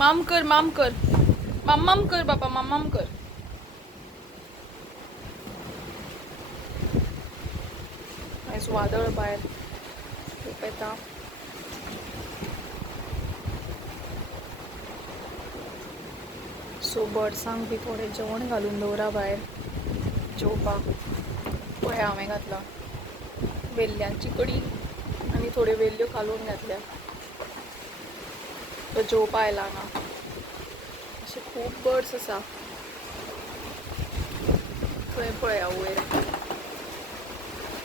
Ma'am कर ma'am कर ma'am कर बाबा माम कर. आज वादळ बाहेर खूप येता. सो बर्डसांक बी थोडे जेवण घालून दवरा भायर जेवपाक. पळय हांवें घातला वेल्ल्यांची कडी आनी थोड्यो वेल्ल्यो कालोवन घातल्या. तो जेवपा आयला हांगा. अशे खूब बर्ड्स आसा. थंय पळया वयर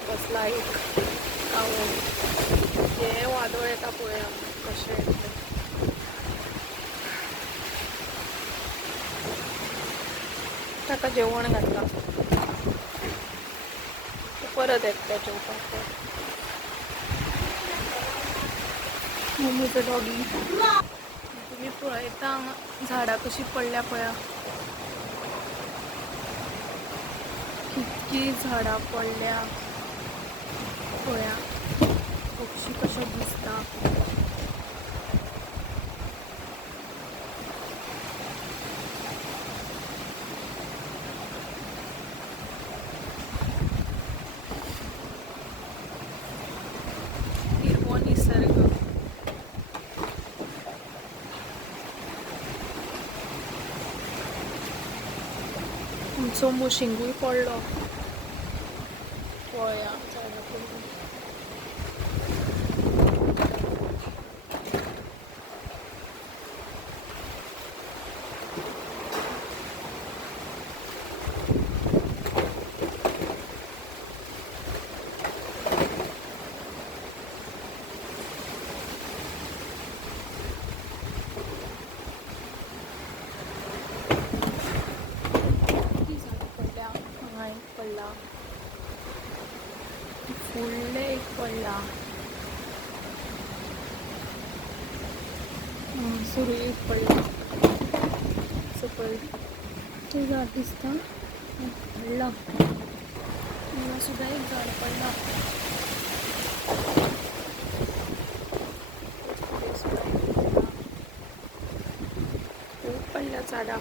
कसला एक कावळो. हे वादळ येता पळया कशें येता तें. ताका जेवण घातला. परत एकट्या जेवपाक. मम्मीचो डॉगी. तुम्ही पळयता हांगा झाडां कशी पडल्या पळया. कितकी झाडां पडल्या पळया. पक्षी कशे दिसता. हिरवो निसर्ग. आमचो मोशिंगूय पडलो पळया झाडां पडली. पडला फुडले एक पडला. सुरू एक पडला सकयल. ते झाड दिसता पडला. हिंगा सुद्धा एक झाड पडला. खूब पडल्या झाडां.